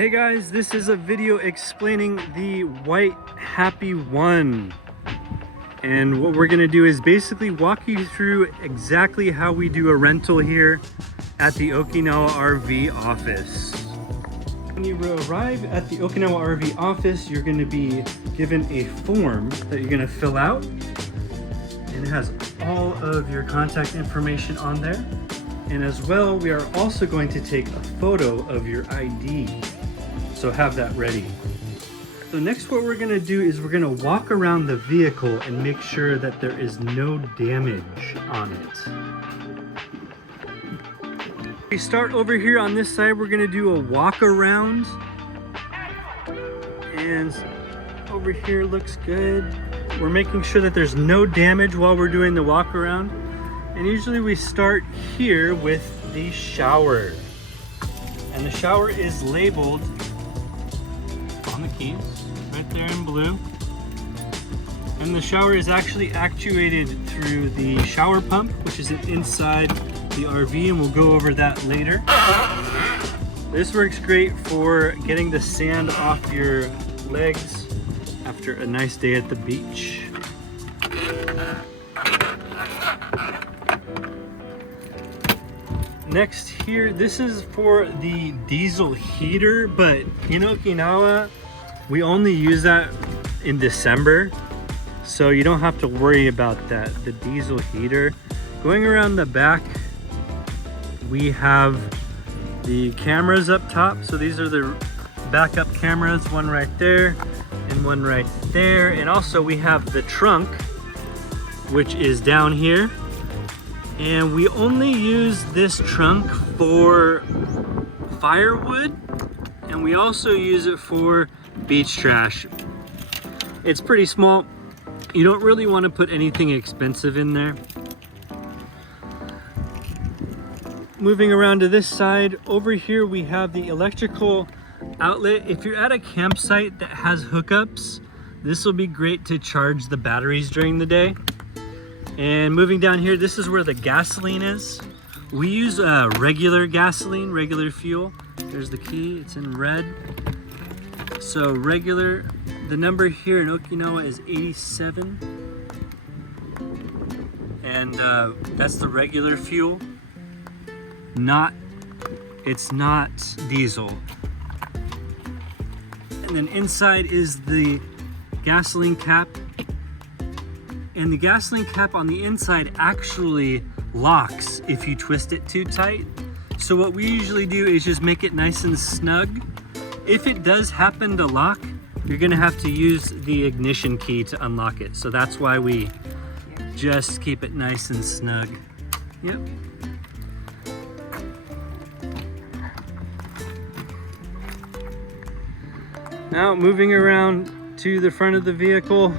Hey guys, this is a video explaining the white Happy1. And what we're gonna do is basically walk you through exactly how we do a rental here at the Okinawa RV office. When you arrive at the Okinawa RV office, you're gonna be given a form that you're gonna fill out. And it has all of your contact information on there. And as well, we are also going to take a photo of your ID. So have that ready. So next what we're gonna do is we're gonna walk around the vehicle and make sure that there is no damage on it. We start over here on this side, we're gonna do a walk around. And over here looks good. We're making sure that there's no damage while we're doing the walk around. And usually we start here with the shower. And the shower is labeled on the keys, right there in blue. And the shower is actually actuated through the shower pump, which is inside the RV, and we'll go over that later. This works great for getting the sand off your legs after a nice day at the beach. Next here, this is for the diesel heater, but in Okinawa, we only use that in December, so you don't have to worry about that, the diesel heater. Going around the back, we have the cameras up top. So these are the backup cameras, one right there and one right there. And also we have the trunk, which is down here. And we only use this trunk for firewood, and we also use it for beach trash. It's pretty small. You don't really want to put anything expensive in there. Moving around to this side, over here we have the electrical outlet. If you're at a campsite that has hookups, this will be great to charge the batteries during the day. And moving down here, this is where the gasoline is. We use regular gasoline, regular fuel. There's the key, it's in red. So regular, the number here in Okinawa is 87. And that's the regular fuel. It's not diesel. And then inside is the gasoline cap. And the gasoline cap on the inside actually locks if you twist it too tight. So what we usually do is just make it nice and snug. If it does happen to lock, you're gonna have to use the ignition key to unlock it. So that's why we just keep it nice and snug. Yep. Now moving around to the front of the vehicle.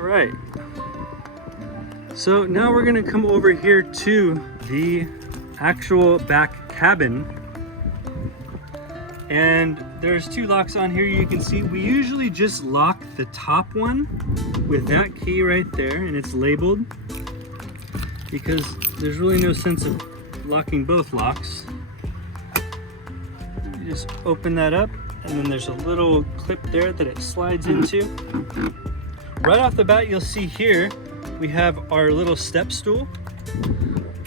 Right. So now we're gonna come over here to the actual back cabin. And there's two locks on here. You can see we usually just lock the top one with that key right there, and it's labeled because there's really no sense of locking both locks. You just open that up, and then there's a little clip there that it slides into. Right off the bat, you'll see here, we have our little step stool,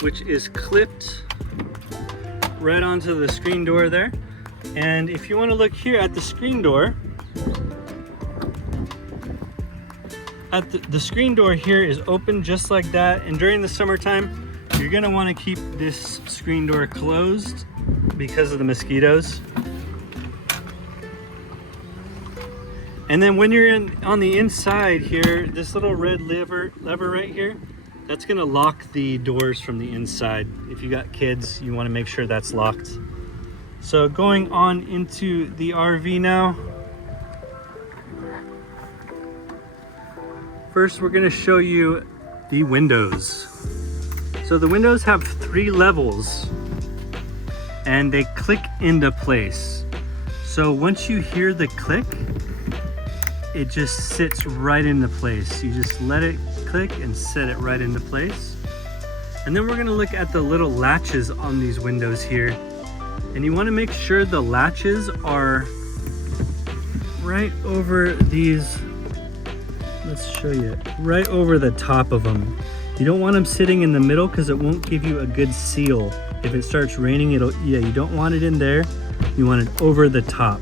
which is clipped right onto the screen door there. And if you want to look here at the screen door, the screen door here is open just like that. And during the summertime, you're going to want to keep this screen door closed because of the mosquitoes. And then when you're on the inside here, this little red lever right here, that's gonna lock the doors from the inside. If you got kids, you wanna make sure that's locked. So going on into the RV now. First, we're gonna show you the windows. So the windows have 3 levels and they click into place. So once you hear the click, it just sits right into place. You just let it click and set it right into place. And then we're gonna look at the little latches on these windows here. And you wanna make sure the latches are right over these, let's show you, right over the top of them. You don't want them sitting in the middle because it won't give you a good seal. If it starts raining, you don't want it in there. You want it over the top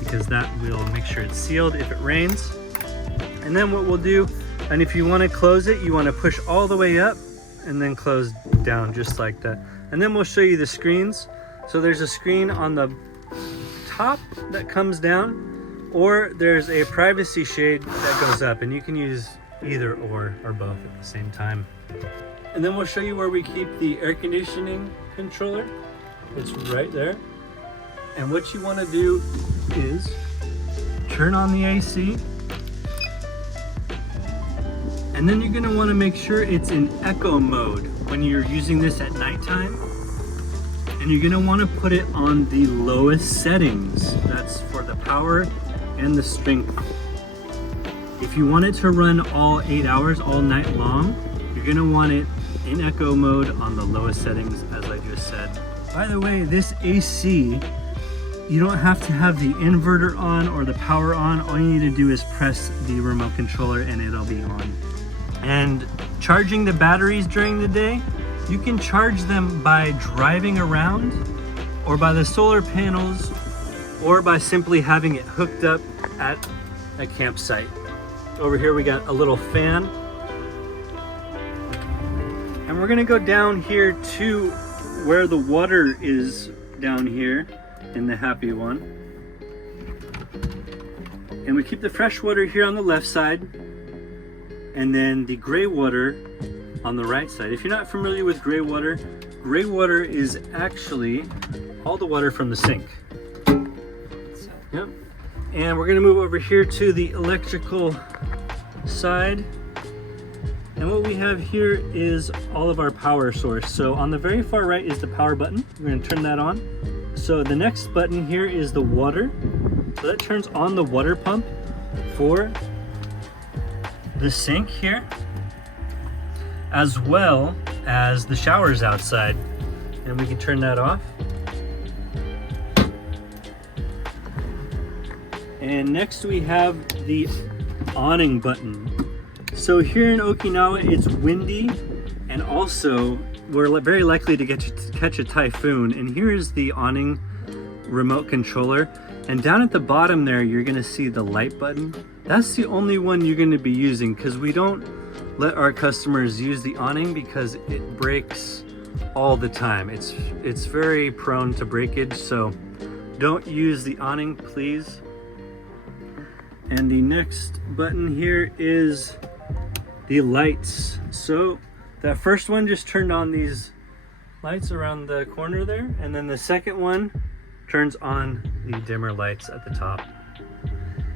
because that will make sure it's sealed if it rains. And then what we'll do, and if you want to close it, you want to push all the way up and then close down just like that. And then we'll show you the screens. So there's a screen on the top that comes down, or there's a privacy shade that goes up, and you can use either or both at the same time. And then we'll show you where we keep the air conditioning controller. It's right there. And what you want to do is turn on the AC, and then you're going to want to make sure it's in echo mode when you're using this at nighttime. And you're going to want to put it on the lowest settings. That's for the power and the strength. If you want it to run all 8 hours all night long, you're going to want it in echo mode on the lowest settings, as I just said. By the way, this AC, you don't have to have the inverter on or the power on. All you need to do is press the remote controller and it'll be on. And charging the batteries during the day, you can charge them by driving around, or by the solar panels, or by simply having it hooked up at a campsite. Over here we got a little fan. And we're gonna go down here to where the water is down here in the Happy1. And we keep the fresh water here on the left side, and then the gray water on the right side. If you're not familiar with gray water is actually all the water from the sink. Yep. And we're gonna move over here to the electrical side. And what we have here is all of our power source. So on the very far right is the power button. We're gonna turn that on. So the next button here is the water. So that turns on the water pump for the sink here, as well as the showers outside. And we can turn that off. And next we have the awning button. So here in Okinawa, it's windy, and also we're very likely to catch a typhoon. And here is the awning remote controller. And down at the bottom there, you're gonna see the light button. That's the only one you're gonna be using, because we don't let our customers use the awning because it breaks all the time. It's very prone to breakage, so don't use the awning, please. And the next button here is the lights. So that first one just turned on these lights around the corner there, and then the second one turns on the dimmer lights at the top.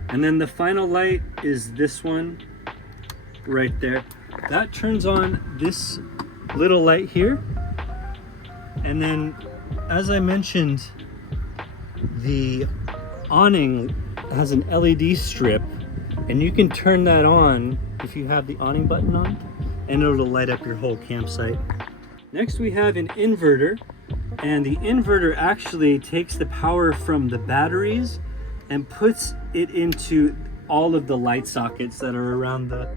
And then the final light is this one right there. That turns on this little light here. And then, as I mentioned, the awning has an LED strip, and you can turn that on if you have the awning button on, and it'll light up your whole campsite. Next we have an inverter, and the inverter actually takes the power from the batteries and puts it into all of the light sockets that are around the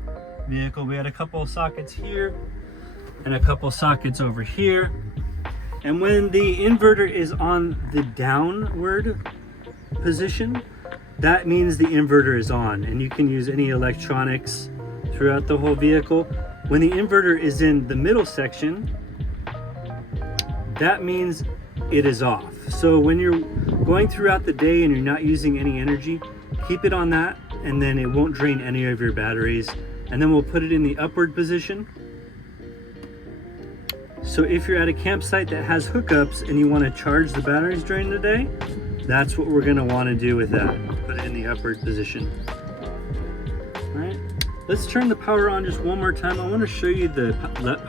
vehicle. We had a couple of sockets here and a couple sockets over here. And when the inverter is on the downward position, that means the inverter is on, and you can use any electronics throughout the whole vehicle. When the inverter is in the middle section, that means it is off. So when you're going throughout the day and you're not using any energy, keep it on that, and then it won't drain any of your batteries. And then we'll put it in the upward position. So if you're at a campsite that has hookups and you want to charge the batteries during the day, that's what we're going to want to do with that. Put it in the upward position. All right, let's turn the power on just one more time. I want to show you the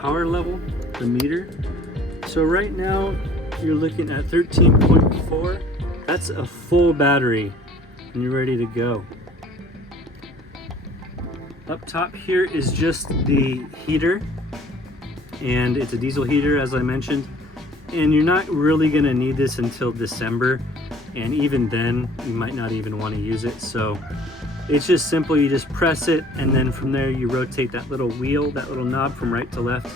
power level, the meter. So right now you're looking at 13.4. That's a full battery and you're ready to go. Up top here is just the heater. and it's a diesel heater, as I mentioned, and you're not really going to need this until December, and even then you might not even want to use it. So it's just simple. You just press it, and then from there you rotate that little wheel, that little knob, from right to left,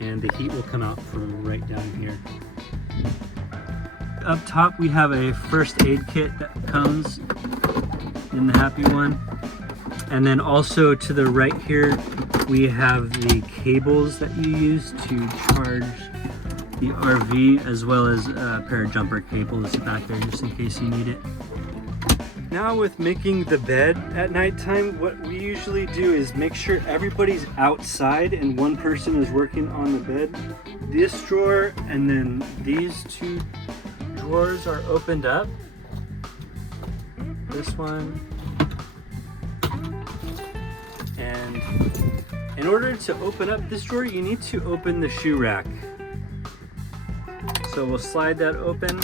and the heat will come out from right down here. Up top we have a first aid kit that comes in the Happy One, and then also to the right here we have the cables that you use to charge the RV, as well as a pair of jumper cables back there just in case you need it. Now with making the bed at nighttime, what we usually do is make sure everybody's outside and one person is working on the bed. This drawer and then these two drawers are opened up. This one. And in order to open up this drawer, you need to open the shoe rack. So we'll slide that open,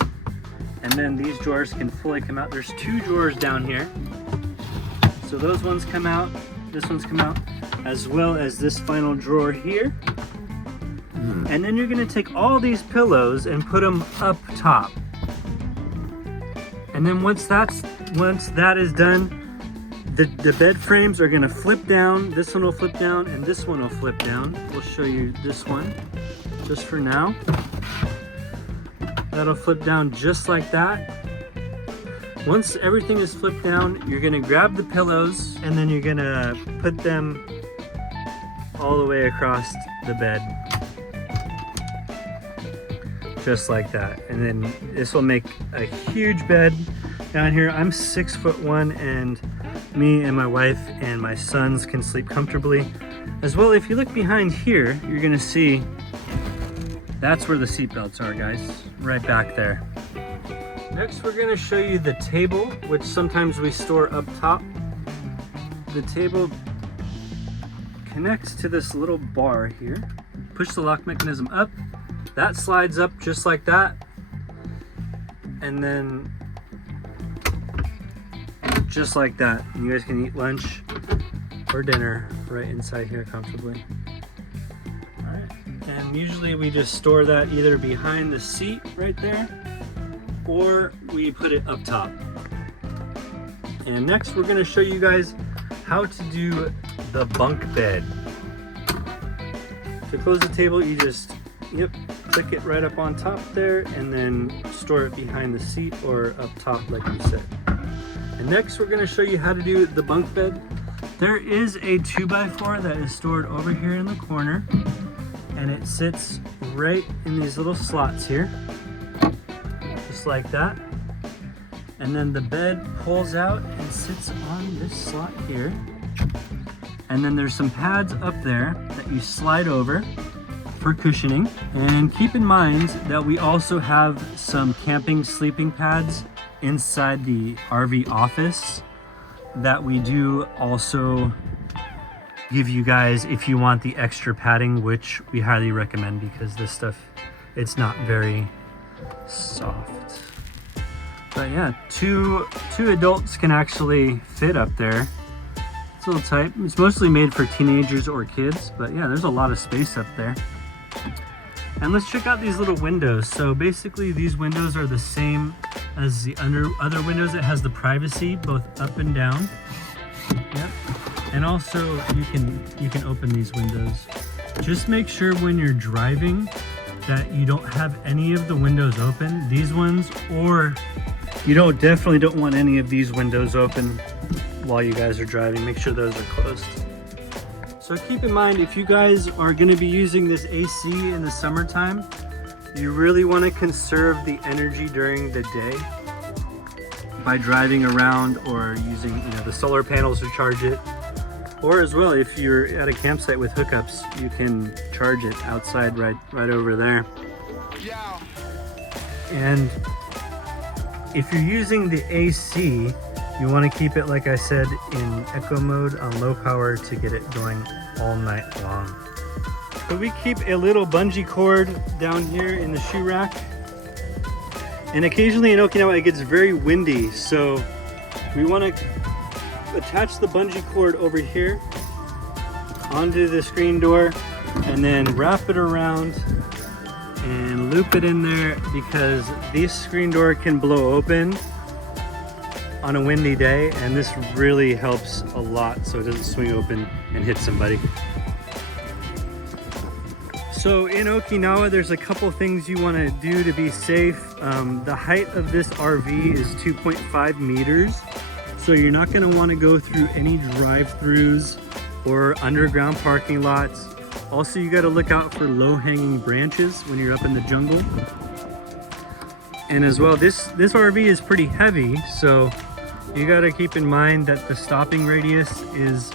and then these drawers can fully come out. There's two drawers down here. So those ones come out, this one's come out, as well as this final drawer here. And then you're gonna take all these pillows and put them up top. And then once that is done, the bed frames are gonna flip down. This one will flip down, and this one will flip down. We'll show you this one just for now. That'll flip down just like that. Once everything is flipped down, you're gonna grab the pillows, and then you're gonna put them all the way across the bed. Just like that. And then this will make a huge bed down here. I'm 6'1", and me and my wife and my sons can sleep comfortably. As well, if you look behind here, you're gonna see that's where the seat belts are, guys, right back there. Next, we're gonna show you the table, which sometimes we store up top. The table connects to this little bar here. Push the lock mechanism up. That slides up just like that. And then just like that. And you guys can eat lunch or dinner right inside here comfortably. All right. And usually we just store that either behind the seat right there, or we put it up top. And next we're gonna show you guys how to do the bunk bed. To close the table, you just, click it right up on top there, and then store it behind the seat or up top like we said. And next we're gonna show you how to do the bunk bed. There is a 2x4 that is stored over here in the corner, and it sits right in these little slots here, just like that. And then the bed pulls out and sits on this slot here. And then there's some pads up there that you slide over for cushioning. And keep in mind that we also have some camping sleeping pads inside the RV office that we do also give you guys if you want the extra padding, which we highly recommend because this stuff, it's not very soft. But yeah, two adults can actually fit up there. It's a little tight. It's mostly made for teenagers or kids, but yeah, there's a lot of space up there. And let's check out these little windows. So basically these windows are the same as the other windows. It has the privacy both up and down. Yep. And also you can open these windows. Just make sure when you're driving that you don't have any of the windows open, these ones, or you definitely don't want any of these windows open while you guys are driving. Make sure those are closed. So keep in mind, if you guys are going to be using this AC in the summertime, you really want to conserve the energy during the day by driving around or using the solar panels to charge it. Or as well, if you're at a campsite with hookups, you can charge it outside right over there. And if you're using the AC, you want to keep it, like I said, in eco mode on low power to get it going all night long. So we keep a little bungee cord down here in the shoe rack. And occasionally in Okinawa it gets very windy, so we want to attach the bungee cord over here onto the screen door, and then wrap it around and loop it in there, because this screen door can blow open on a windy day, and this really helps a lot so it doesn't swing open and hit somebody. So in Okinawa, there's a couple things you want to do to be safe. The height of this RV is 2.5 meters. So you're not going to want to go through any drive-throughs or underground parking lots. Also, you got to look out for low-hanging branches when you're up in the jungle. And as well, this RV is pretty heavy, so you got to keep in mind that the stopping radius is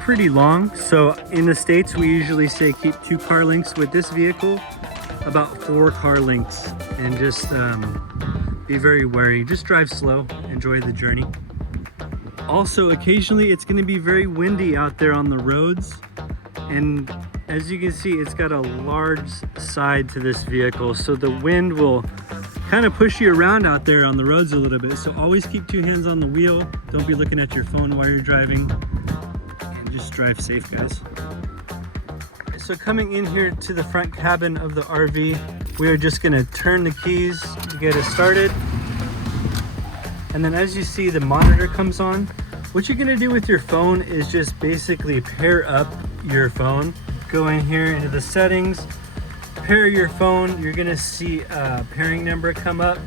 pretty long. So in the States, we usually say keep 2 car lengths. With this vehicle, about 4 car lengths, and just be very wary. Just drive slow, enjoy the journey. Also, occasionally it's going to be very windy out there on the roads, and as you can see, it's got a large side to this vehicle, so the wind will kind of push you around out there on the roads a little bit. So always keep 2 hands on the wheel. Don't be looking at your phone while you're driving, and just drive safe, guys. So coming in here to the front cabin of the RV, we are just going to turn the keys to get it started. And then as you see, the monitor comes on. What you're going to do with your phone is just basically pair up your phone. Go in here into the settings, pair your phone. You're going to see a pairing number come up,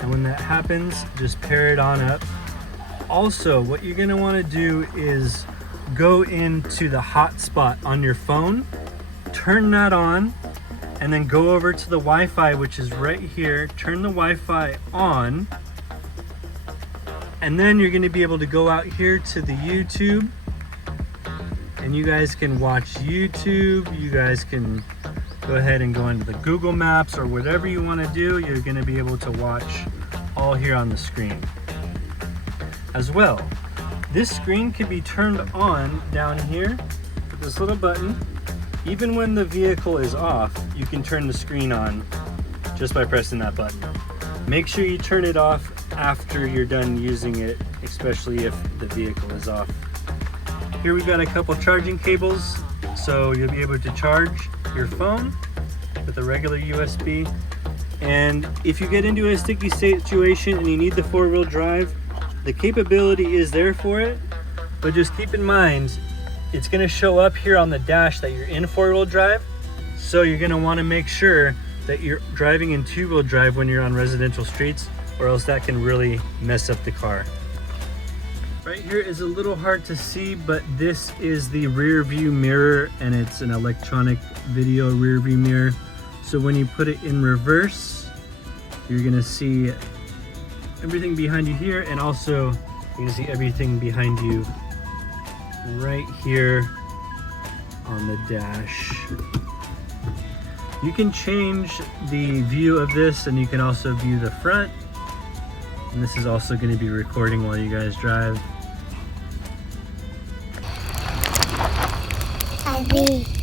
and when that happens, just pair it on up. Also, what you're going to want to do is go into the hotspot on your phone, turn that on, and then go over to the Wi-Fi, which is right here. Turn the Wi-Fi on, and then you're going to be able to go out here to the YouTube, and you guys can watch YouTube. You guys can go ahead and go into the Google Maps or whatever you want to do. You're going to be able to watch all here on the screen. As well, this screen can be turned on down here with this little button. Even when the vehicle is off, you can turn the screen on just by pressing that button. Make sure you turn it off after you're done using it, especially if the vehicle is off. Here we've got a couple charging cables, so you'll be able to charge your phone with a regular USB. And if you get into a sticky situation and you need the 4-wheel drive, the capability is there for it, but just keep in mind, it's going to show up here on the dash that you're in 4-wheel drive, so you're going to want to make sure that you're driving in 2-wheel drive when you're on residential streets, or else that can really mess up the car. Right here is a little hard to see, but this is the rear view mirror, and it's an electronic video rear view mirror. So when you put it in reverse, you're going to see everything behind you here, and also you can see everything behind you right here on the dash. You can change the view of this, and you can also view the front, and this is also going to be recording while you guys drive. RV.